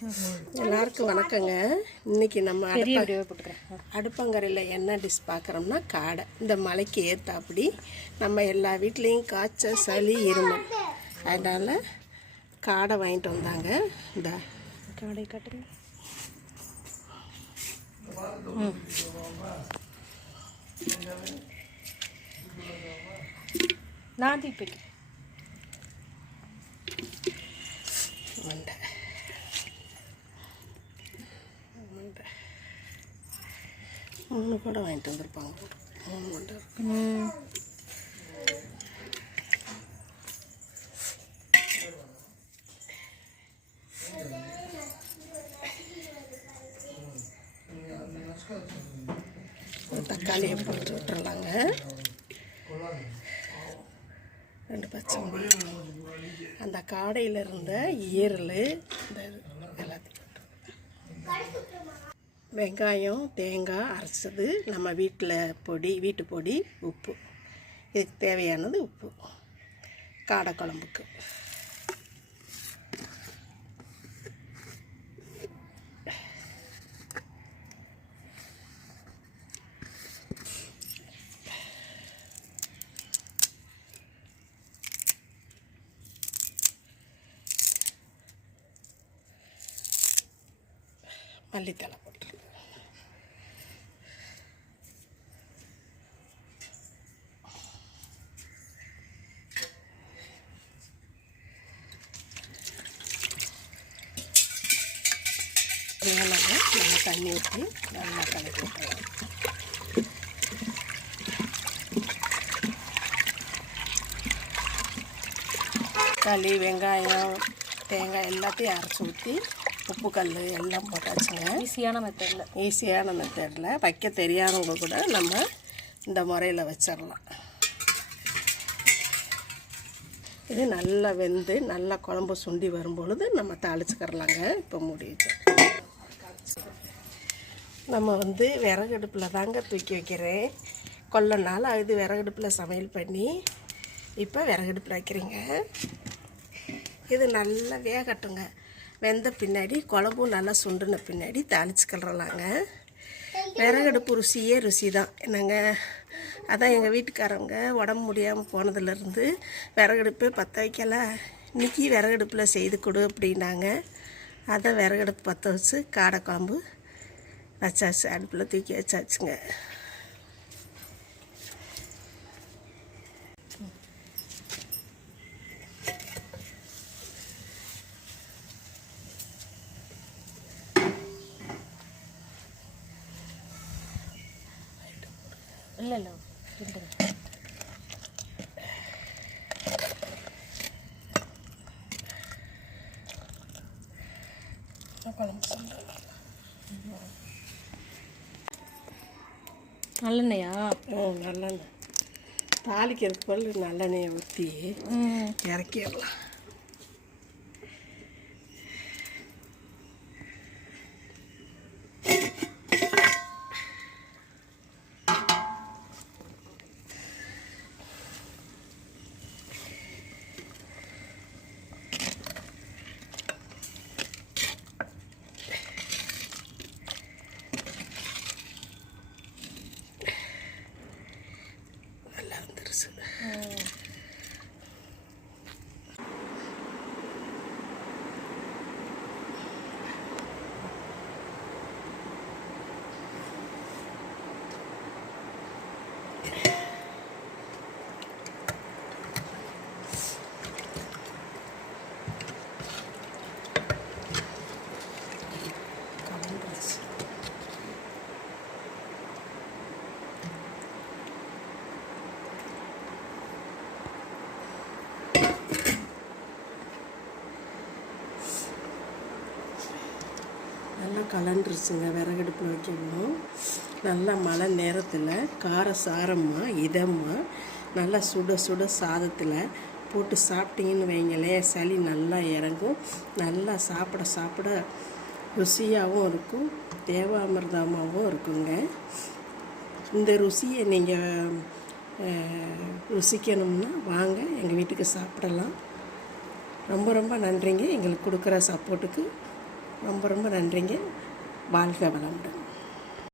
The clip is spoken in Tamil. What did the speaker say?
எல்லாருக்கும் வணக்கங்க. இன்றைக்கி நம்ம அடுப்பங்கரையில் என்ன டிஷ் பார்க்குறோம்னா காடை. இந்த மலைக்கு ஏற்றாப்படி நம்ம எல்லா வீட்லேயும் காய்ச்சல், சளி, இருமல், அதனால் காடை வாங்கிட்டு வந்தாங்க. இந்த காடை காட்டுங்க. நான் தீப்பிக்கு மூணு கூட வாங்கிட்டு வந்திருப்பாங்க. 3 மண்டை தக்காளியை போட்டு விட்டுறலாங்க. 2 பச்சை மிளகாய், அந்த காடையில் இருந்த ஈரல், இந்த எல்லாத்தையும் வெங்காயம், தேங்காய் அரைச்சது, நம்ம வீட்டு பொடி, உப்பு, இதுக்கு தேவையானது உப்பு காடை குழம்புக்கு. மல்லித்தலை போட்டுருங்க. நல்லா தண்ணி ஊற்றி நல்லா கலக்கி விட்டுருவோம். தக்காளி, வெங்காயம், தேங்காய் எல்லாத்தையும் அரைச்சி ஊற்றி உப்பு கல் எல்லாம் போட்டாச்சுங்க. ஈஸியான மெத்தடில் வைக்க தெரியாதவங்க கூட நம்ம இந்த முறையில் வச்சிடலாம். இது நல்லா வெந்து நல்லா குழம்பு சுண்டி வரும்பொழுது நம்ம தாளிச்சுக்கிறலாங்க. இப்போ முடியுது. நம்ம விறகடுப்பில் தாங்க தூக்கி வைக்கிறேன். கொல்ல நாள் ஆகுது விறகடுப்பில் சமையல் பண்ணி. இப்போ விறகடுப்பில் வைக்கிறீங்க. இது நல்லா வேகட்டுங்க. வெந்த பின்னாடி குழம்பும் நல்லா சுண்டுன பின்னாடி தாளிச்சுக்கிறலாங்க. விறகடுப்பு ருசி தான் என்னங்க. அதான் எங்கள் வீட்டுக்காரங்க உடம்பு முடியாமல் போனதுலேருந்து விறகடுப்பே பற்ற வைக்கல, இன்றைக்கி விறகடுப்பில் செய்து கொடு அப்படின்னாங்க. அதை விறகடுப்பு பற்ற வச்சு காடை குழம்பு வச்சாச்சு. அடுப்பில் தூக்கி வச்சாச்சுங்க. இல்லை நல்லெண்ணெயா? நல்லெண்ணெய் தாளிக்கிறதுக்கு பதில் நல்லெண்ணெயை ஊற்றி இறக்கிடலாம். நல்லா கலண்டுருச்சுங்க. விறகடுப்பில் வைக்கணும். நல்லா மழை நேரத்தில் காரசாரமாக இதமாக நல்லா சுட சுட சாதத்தில் போட்டு சாப்பிட்டீங்கன்னு வைங்களேன், சளி நல்லா இறங்கும். நல்லா சாப்பிட ருசியாகவும் இருக்கும், தேவாமிர்தமாகவும் இருக்குங்க. இந்த ருசியை நீங்கள் ருசிக்கணும்னா வாங்க எங்கள் வீட்டுக்கு சாப்பிடலாம். ரொம்ப ரொம்ப நன்றிங்க எங்களுக்கு கொடுக்குற சப்போர்ட்டுக்கு. ரொம்ப ரொம்ப நன்றிங்க. வாழ்க வளமுடன்.